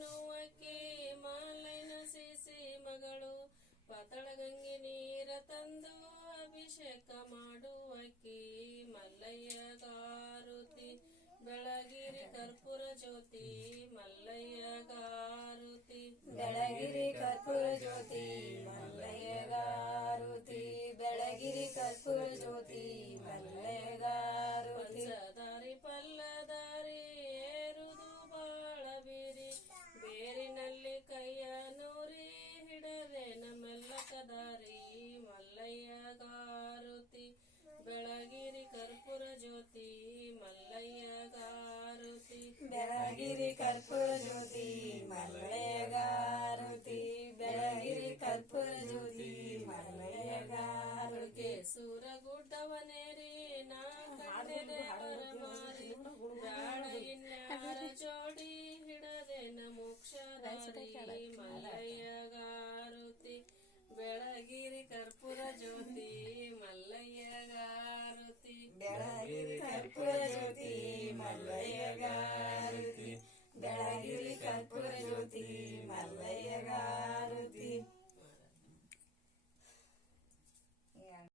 ನೋವಕ್ಕೆ ಮಾಲೈನ CC ಮಗಳು ಪಾತಾಳ ಗಂಗೆ ನೀರ ತಂದು ಅಭಿಷೇಕ ಮಾಡುವಕ್ಕೆ ಮಲ್ಲಯ್ಯಗಾರುತಿ ಬೆಳಗಿರಿ ಕರ್ಪೂರ ಜ್ಯೋತಿ ಮಲ್ಲಯ್ಯಗಾರುತಿ ಬೆಳಗಿರಿ ಕರ್ಪೂರ ಜ್ಯೋತಿ ಮಲ್ಲಯ್ಯಗಾರುತಿ ಬೆಳಗಿರಿ ಕರ್ಪೂರ ಜ್ಯೋತಿ ಮಲ್ಲಯ್ಯಗಾರುತಿ ದಾರಿ ಪಲ್ಲದಾರಿ ಏರುದು ಬಾಳ ಬೀರಿ ಬೇರಿನಲ್ಲಿ ಕೈಯ ನೂರಿ ಹಿಡದೆ ನಮ್ಮೆಲ್ಲ ಕದಾರಿ ಮಲ್ಲಯ್ಯಗಾರುತಿ ಬೆಳಗಿರಿ ಕರ್ಪೂರ ಜ್ಯೋತಿ ಮಲ್ಲಯ್ಯಗಾರುತಿ ಬೆಳಗಿರಿ ಕರ್ಪೂರ ಜ್ಯೋತಿ ಮಲ್ಲಯ್ಯಗಾರುತಿ ಬೆಳಗಿರಿ ಕರ್ಪೂರ ಜ್ಯೋತಿ ಮಲ್ಲಯ್ಯಗಾರುತಿ ಸೂರಗುಡ್ಡವನೇರಿ ನಾ ಕಂಡೆ ಮಾರಿ ಬ್ಯಾಡ ಇನ್ಯಾರ ಜೋಡಿ ಹಿಡದೇನ ಮೋಕ್ಷ ಮಲ್ಲಯ್ಯಗಾರುತಿ ಬೆಳಗಿರಿ ಕರ್ಪೂರ